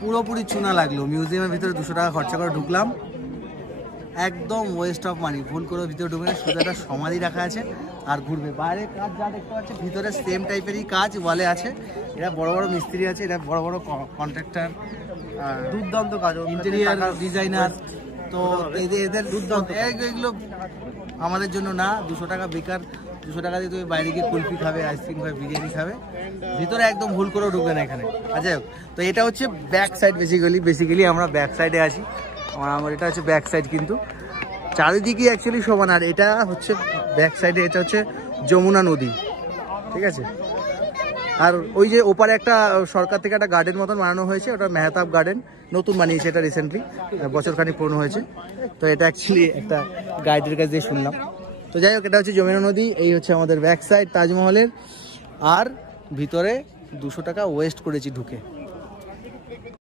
পুরোপুরি চুনা লাগলো। মিউজিয়ামের ভিতরে 200 টাকা খরচা করে ঢুকলাম, একদম ওয়েস্ট অফ মানি। ভুল করে ভিতরে ঢুকে না, শুধু একটা সমাধি রাখা আছে আর ঘুরবে। বাইরে কাজ যা দেখতে পাচ্ছে ভিতরে সেম টাইপেরই কাজ ওয়ালে আছে। এরা বড় বড় মিস্ত্রি আছে, এরা বড় বড় কন্ট্রাক্টর, দুর্দান্ত কাজ, ইন্টেরিয়ার ডিজাইনার। তো এদের দুর্দান্ত এগুলো আমাদের জন্য না। 200 টাকা বেকার। 200 টাকা দিয়ে তুমি বাইরে গিয়ে কুলফি খাবে, আইসক্রিম খাবে, বিরিয়ানি খাবে, ভিতরে একদম ভুল করেও ঢুকবে না এখানে। আচ্ছা, তো এটা হচ্ছে ব্যাক সাইড। বেসিক্যালি আমরা ব্যাক সাইডে আছি। আমার এটা হচ্ছে ব্যাক সাইড, কিন্তু চারিদিকে অ্যাকচুয়ালি সমান। আর এটা হচ্ছে ব্যাক সাইডে, এটা হচ্ছে যমুনা নদী, ঠিক আছে। আর ওই যে ওপারে একটা সরকার থেকে একটা গার্ডেন মতন বানানো হয়েছে, ওটা মেহতাব গার্ডেন, নতুন বানিয়েছে এটা রিসেন্টলি, বছরখানিক পুরনো হয়েছে। তো এটা অ্যাকচুয়ালি একটা গাইডের কাছে দিয়ে শুনলাম। তো যাই হোক, এটা হচ্ছে যমুনা নদী, এই হচ্ছে আমাদের ব্যাক সাইড তাজমহলের। আর ভিতরে 200 টাকা ওয়েস্ট করেছি ঢুকে।